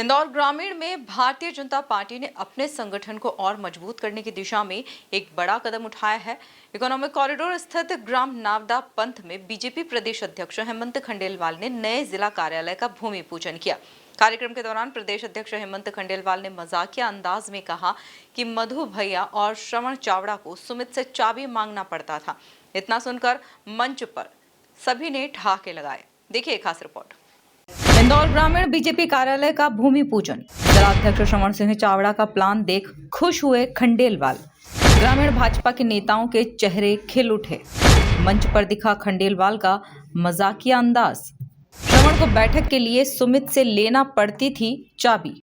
इंदौर ग्रामीण में भारतीय जनता पार्टी ने अपने संगठन को और मजबूत करने की दिशा में एक बड़ा कदम उठाया है। इकोनॉमिक कॉरिडोर स्थित ग्राम नावदा पंथ में बीजेपी प्रदेश अध्यक्ष हेमंत खंडेलवाल ने नए जिला कार्यालय का भूमि पूजन किया। कार्यक्रम के दौरान प्रदेश अध्यक्ष हेमंत खंडेलवाल ने मजाकिया अंदाज में कहा कि मधु भैया और श्रवण चावड़ा को सुमित से चाबी मांगना पड़ता था। इतना सुनकर मंच पर सभी ने ठहाके लगाए। देखिए एक खास रिपोर्ट। इंदौर ग्रामीण बीजेपी कार्यालय का भूमि पूजन। जिलाध्यक्ष श्रवण सिंह चावड़ा का प्लान देख खुश हुए खंडेलवाल। ग्रामीण भाजपा के नेताओं के चेहरे खिल उठे। मंच पर दिखा खंडेलवाल का मजाकिया अंदाज। श्रवण को बैठक के लिए सुमित से लेना पड़ती थी चाबी।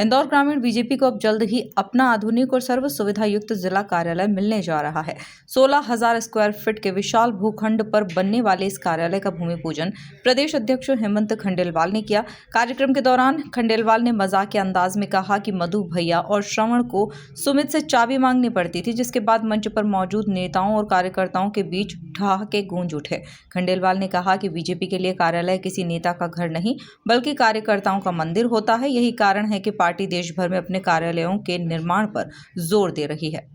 इंदौर ग्रामीण बीजेपी को अब जल्द ही अपना आधुनिक और सर्व सुविधा युक्त जिला कार्यालय मिलने जा रहा है। 16,000 स्क्वायर फीट के विशाल भूखंड पर बनने वाले इस कार्यालय का भूमि पूजन प्रदेश अध्यक्ष हेमंत खंडेलवाल ने किया। कार्यक्रम के दौरान खंडेलवाल ने मजाकिया अंदाज में कहा कि मधु भैया और श्रवण को सुमित से चाबी मांगनी पड़ती थी, जिसके बाद मंच पर मौजूद नेताओं और कार्यकर्ताओं के बीच ठहाके गूंज उठे। खंडेलवाल ने कहा कि बीजेपी के लिए कार्यालय किसी नेता का घर नहीं बल्कि कार्यकर्ताओं का मंदिर होता है। यही कारण है कि पार्टी देश भर में अपने कार्यालयों के निर्माण पर जोर दे रही है।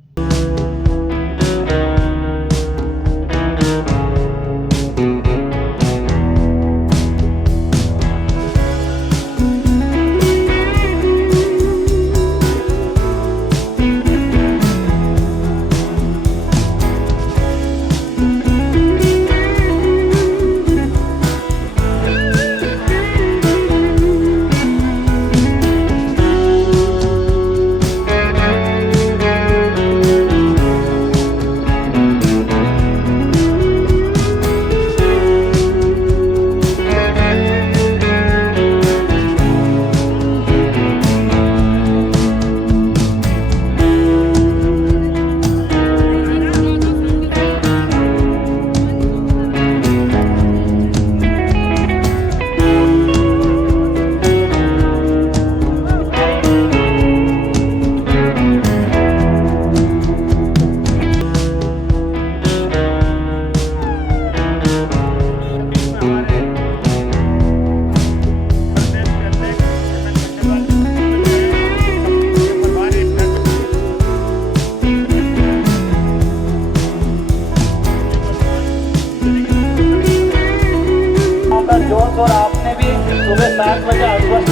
और आपने भी सुबह 7 बजे आसपास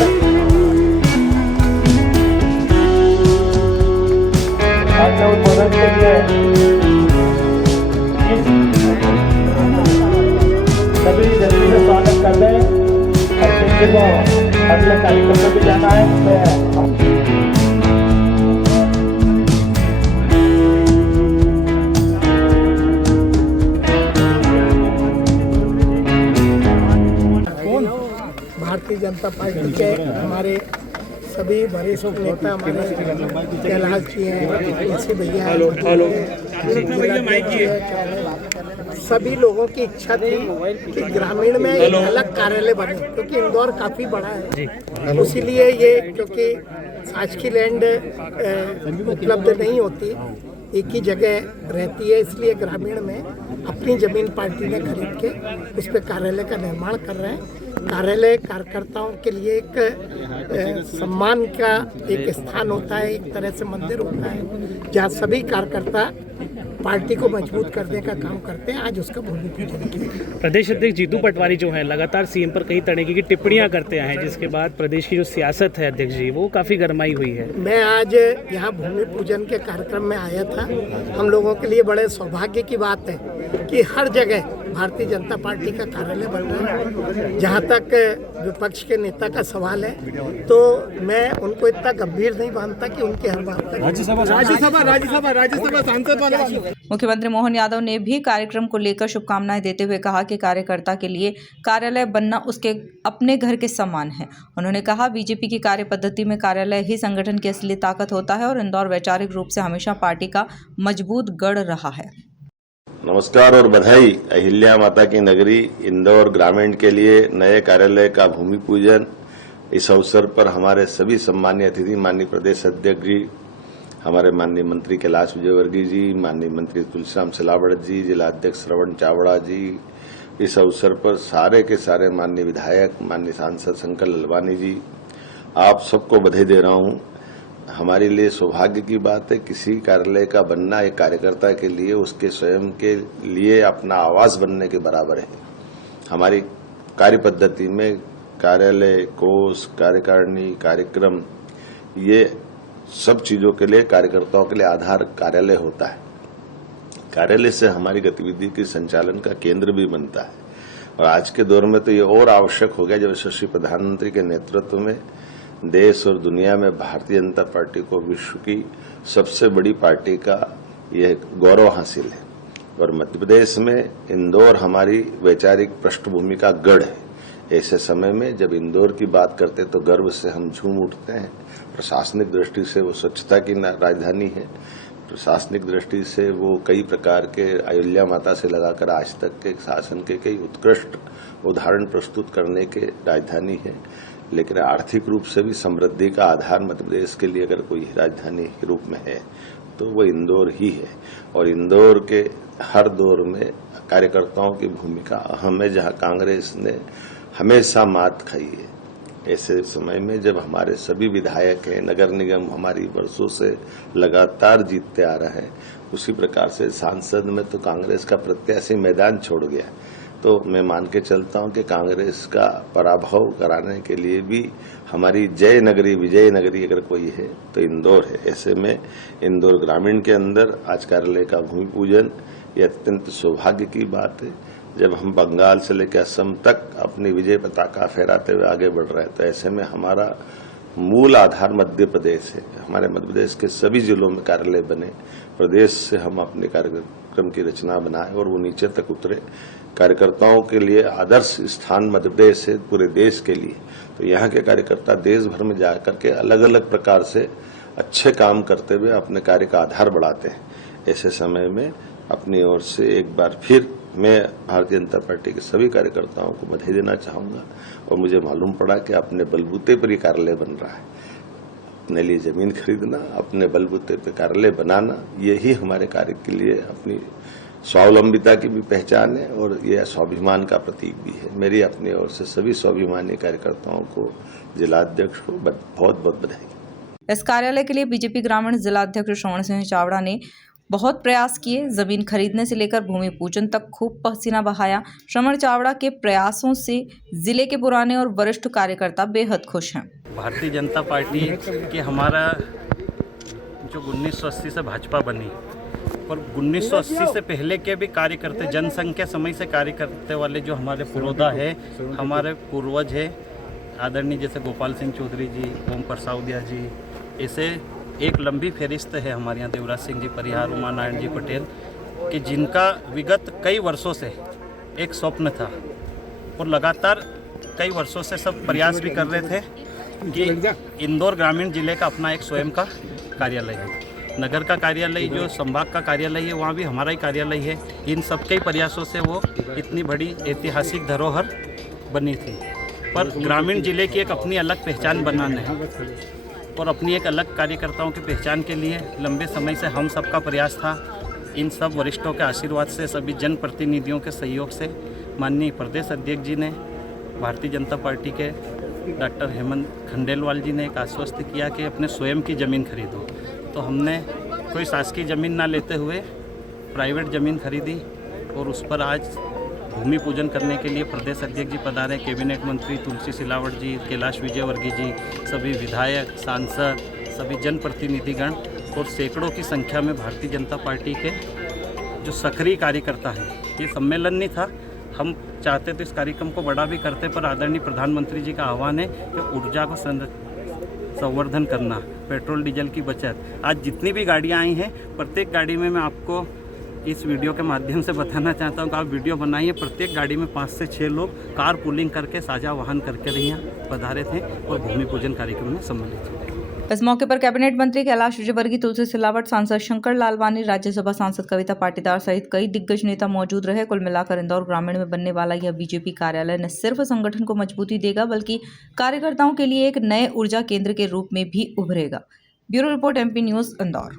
अपने उद्बोधन के लिए सभी जल्दी से स्वागत कर दें। अध्यक्ष को अगले कार्यक्रम में भी जाना है। भारतीय जनता पार्टी के हमारे सभी वरिष्ठ नेता हमारे कैलाश जी हैं, ऐसे भैया सभी लोगों की इच्छा थी कि ग्रामीण में एक अलग कार्यालय बने, क्योंकि इंदौर काफ़ी बड़ा है। इसीलिए ये क्योंकि शासकीय लैंड उपलब्ध नहीं होती, एक ही जगह रहती है, इसलिए ग्रामीण में अपनी ज़मीन पार्टी ने खरीद के उस पर कार्यालय का निर्माण कर रहे हैं। कार्यालय कार्यकर्ताओं के लिए एक सम्मान का एक स्थान होता है, एक तरह से मंदिर होता है, जहाँ सभी कार्यकर्ता पार्टी को मजबूत करने का काम करते हैं। आज उसका भूमि पूजन किया। प्रदेश अध्यक्ष जीतू पटवारी जो हैं लगातार सीएम पर कई तरह की टिप्पणियां करते हैं, जिसके बाद प्रदेश की जो सियासत है अध्यक्ष जी वो काफ़ी गरमाई हुई है। मैं आज यहाँ भूमि पूजन के कार्यक्रम में आया था। हम लोगों के लिए बड़े सौभाग्य की बात है कि हर जगह भारतीय जनता पार्टी का कार्यालय बन रहा है। जहाँ तक विपक्ष के नेता का सवाल है, तो मैं उनको इतना गंभीर नहीं मानता कि उनके हर बात पर राज्यसभा सांसद वाला। मुख्यमंत्री मोहन यादव ने भी कार्यक्रम को लेकर शुभकामनाएं देते हुए कहा कि कार्यकर्ता के लिए कार्यालय बनना उसके अपने घर के समान है। उन्होंने कहा बीजेपी की कार्य पद्धति में कार्यालय ही संगठन की असली ताकत होता है और इंदौर वैचारिक रूप से हमेशा पार्टी का मजबूत गढ़ रहा है। नमस्कार और बधाई। अहिल्या माता की नगरी इंदौर ग्रामीण के लिए नए कार्यालय का भूमि पूजन। इस अवसर पर हमारे सभी सम्मानीय अतिथि, माननीय प्रदेश अध्यक्ष जी, हमारे माननीय मंत्री कैलाश विजयवर्गीय जी, माननीय मंत्री तुलसीराम सिलावट जी, जिला अध्यक्ष श्रवण चावड़ा जी, इस अवसर पर सारे के सारे माननीय विधायक, माननीय सांसद शंकर ललवानी जी आप सबको बधाई दे रहा हूं। हमारे लिए सौभाग्य की बात है, किसी कार्यालय का बनना एक कार्यकर्ता के लिए उसके स्वयं के लिए अपना आवास बनने के बराबर है। हमारी कार्य पद्धति में कार्यालय, कोष, कार्यकारिणी, कार्यक्रम, ये सब चीजों के लिए कार्यकर्ताओं के लिए आधार कार्यालय होता है। कार्यालय से हमारी गतिविधि के संचालन का केंद्र भी बनता है और आज के दौर में तो ये और आवश्यक हो गया जब यशस्वी प्रधानमंत्री के नेतृत्व में देश और दुनिया में भारतीय जनता पार्टी को विश्व की सबसे बड़ी पार्टी का यह गौरव हासिल है। और मध्य प्रदेश में इंदौर हमारी वैचारिक पृष्ठभूमि का गढ़ है। ऐसे समय में जब इंदौर की बात करते तो गर्व से हम झूम उठते हैं। प्रशासनिक दृष्टि से वो स्वच्छता की राजधानी है, प्रशासनिक दृष्टि से वो कई प्रकार के अयोध्या माता से लगाकर आज तक के शासन के कई उत्कृष्ट उदाहरण प्रस्तुत करने के राजधानी है। लेकिन आर्थिक रूप से भी समृद्धि का आधार मध्य प्रदेश के लिए अगर कोई राजधानी के रूप में है तो वो इंदौर ही है। और इंदौर के हर दौर में कार्यकर्ताओं की भूमिका अहम है, जहां कांग्रेस ने हमेशा मात खाई है। ऐसे समय में जब हमारे सभी विधायक हैं, नगर निगम हमारी वर्षों से लगातार जीतते आ रहे हैं, उसी प्रकार से सांसद में तो कांग्रेस का प्रत्याशी मैदान छोड़ गया। तो मैं मान के चलता हूं कि कांग्रेस का पराभव कराने के लिए भी हमारी जय नगरी, विजय नगरी अगर कोई है तो इंदौर है। ऐसे में इंदौर ग्रामीण के अंदर आज कार्यालय का भूमि पूजन ये अत्यंत सौभाग्य की बात है। जब हम बंगाल से लेकर असम तक अपनी विजय पताका फहराते हुए आगे बढ़ रहे हैं तो ऐसे में हमारा मूल आधार मध्य प्रदेश है। हमारे मध्य प्रदेश के सभी जिलों में कार्यालय बने, प्रदेश से हम अपने कार्यक्रम की रचना बनाए और वो नीचे तक उतरे। कार्यकर्ताओं के लिए आदर्श स्थान मध्य प्रदेश है पूरे देश के लिए। तो यहाँ के कार्यकर्ता देश भर में जाकर के अलग अलग प्रकार से अच्छे काम करते हुए अपने कार्य का आधार बढ़ाते हैं। ऐसे समय में अपनी ओर से एक बार फिर मैं भारतीय जनता पार्टी के सभी कार्यकर्ताओं को बधाई देना चाहूंगा। और मुझे मालूम पड़ा कि अपने बलबूते पर ही कार्यालय बन रहा है। अपने लिए जमीन खरीदना, अपने बलबूते पर कार्यालय बनाना, यही हमारे कार्य के लिए अपनी स्वावलंबिता की भी पहचान है और यह स्वाभिमान का प्रतीक भी है। मेरी अपनी ओर से सभी स्वाभिमानी कार्यकर्ताओं को, जिलाध्यक्ष को बहुत बहुत बधाई। इस कार्यालय के लिए बीजेपी ग्रामीण जिला अध्यक्ष श्रवण सिंह चावड़ा ने बहुत प्रयास किए। जमीन खरीदने से लेकर भूमि पूजन तक खूब पसीना बहाया। श्रवण चावड़ा के प्रयासों से जिले के पुराने और वरिष्ठ कार्यकर्ता बेहद खुश हैं। भारतीय जनता पार्टी के हमारा जो 1980 से भाजपा बनी और 1980 से पहले के भी कार्यकर्ता, जनसंघ के समय से कार्य करते वाले जो हमारे पुरोधा है, हमारे पूर्वज है, आदरणीय जैसे गोपाल सिंह चौधरी जी, ओम परसाउदिया जी, ऐसे एक लंबी फहरिस्त है हमारे यहाँ। देवराज सिंह जी परिहार, उमा नारायण जी पटेल, कि जिनका विगत कई वर्षों से एक स्वप्न था और लगातार कई वर्षों से सब प्रयास भी कर रहे थे कि इंदौर ग्रामीण जिले का अपना एक स्वयं का कार्यालय है। नगर का कार्यालय, जो संभाग का कार्यालय है, वहाँ भी हमारा ही कार्यालय है। इन सबके प्रयासों से वो इतनी बड़ी ऐतिहासिक धरोहर बनी थी। पर ग्रामीण जिले की एक अपनी अलग पहचान बनाने और अपनी एक अलग कार्यकर्ताओं की पहचान के लिए लंबे समय से हम सबका प्रयास था। इन सब वरिष्ठों के आशीर्वाद से, सभी जनप्रतिनिधियों के सहयोग से माननीय प्रदेश अध्यक्ष जी ने, भारतीय जनता पार्टी के डॉक्टर हेमंत खंडेलवाल जी ने एक आश्वस्त किया कि अपने स्वयं की ज़मीन खरीदो। तो हमने कोई शासकीय ज़मीन ना लेते हुए प्राइवेट ज़मीन खरीदी और उस पर आज भूमि पूजन करने के लिए प्रदेश अध्यक्ष जी पधारे। कैबिनेट मंत्री तुलसी सिलावट जी, कैलाश विजयवर्गीय जी, सभी विधायक, सांसद, सभी जनप्रतिनिधिगण और सैकड़ों की संख्या में भारतीय जनता पार्टी के जो सक्रिय कार्यकर्ता हैं। ये सम्मेलन नहीं था, हम चाहते तो इस कार्यक्रम को बड़ा भी करते, पर आदरणीय प्रधानमंत्री जी का आह्वान है कि ऊर्जा को संवर्धन करना, पेट्रोल डीजल की बचत। आज जितनी भी गाड़ियाँ आई हैं, प्रत्येक गाड़ी में मैं आपको इस वीडियो के माध्यम से बताना चाहता हूँ कि आप वीडियो बनाइए। प्रत्येक गाड़ी में 5 से 6 लोग कार पूलिंग करके, साझा वाहन करके यहाँ पधारे थे और भूमि पूजन कार्यक्रम में सम्मिलित हुए। इस मौके पर कैबिनेट मंत्री कैलाश विजयवर्गीय, तुलसी सिलावट, सांसद शंकर लालवानी, राज्यसभा सांसद कविता पाटीदार सहित कई दिग्गज नेता मौजूद रहे। कुल मिलाकर इंदौर ग्रामीण में बनने वाला यह बीजेपी कार्यालय न सिर्फ संगठन को मजबूती देगा बल्कि कार्यकर्ताओं के लिए एक नए ऊर्जा केंद्र के रूप में भी उभरेगा। Bureau report, MP news, Indore.